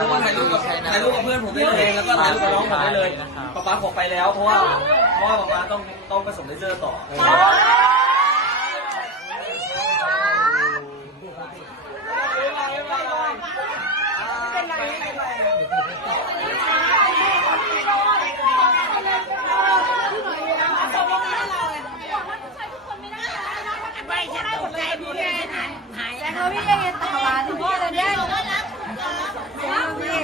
ทุกคนถ่ายรูปกับถ่ายรูปกับเพื่อนผมได้เลยแล้วก็ถ่ายรูปกับน้องผมได้เลยป๊าป๊าขอไปแล้วเพราะว่าเพราะว่าป๊าป๊าต้องต้องไปส่งเลเซอร์ต่อไม่ใช่หัวใจพี่แกหายแต่เขาพี่ยังตาหวานพ่อเลยเนี่ยพี่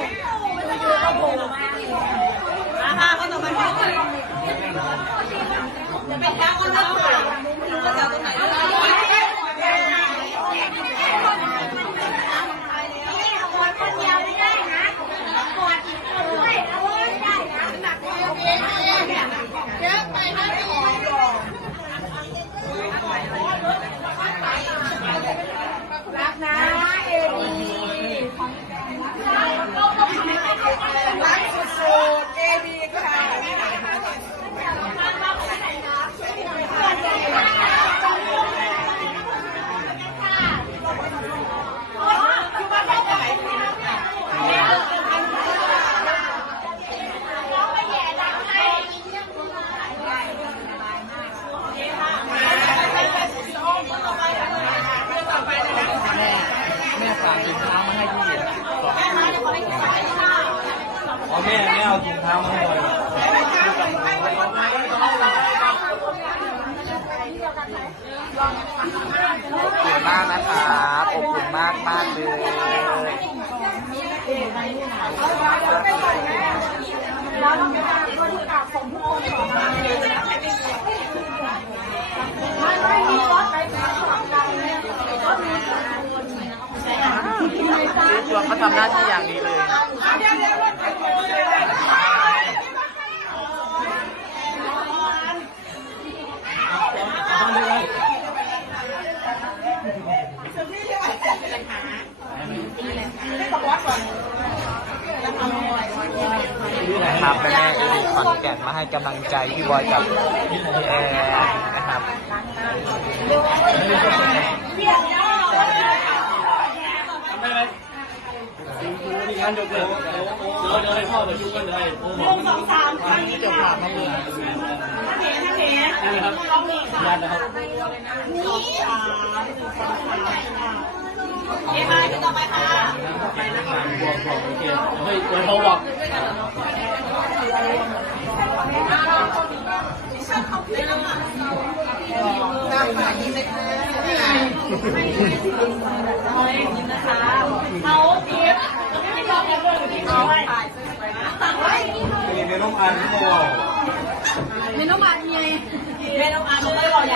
ก็โผล่มาอาหาเขาต้องมาทำ จะไปทางคนละฝ่ายไม่รู้ว่าจะตรงไหนคนเดียวไม่ได้นะกอดอีกด้วยเอาไว้ได้นะหนักเยอะเยอะไปนะพี่ รักนะเอดีรักสุดๆเอดีค่ะ แม่แม่ฝากถุงเท้ามาให้พี่อ๋อแม่แม่เอาถุงเท้ามาให้เลย ขอบ คุณมากนะครับขอบคุณมากมากเลยซื้อจวงก็ทำหน้าที่อย่างดีเลย นะครับแม่แม่ขอนแก่นมาให้กำลังใจพี่บอยกับพี่แอนนะครับมีงานเดี๋ยวเดี๋ยวเดี๋ยวเดี๋ยพ่อไปยุ่งกันเลยสองสามครั้งนี่เจ้าภาพมาเลยเห็นเห็นนี่นะครับงานนะครับนี่เอ๊ะมาต่อไปค่ะ บวกบวกโอเคเฮ้ยเดี๋ยวเขาบอกเขาเทียบไม่ยอมยังเลยเขาไว้มีเมนูอันมไม่ต้องมาเมียไม่ต้องมาไม่ได้หรอก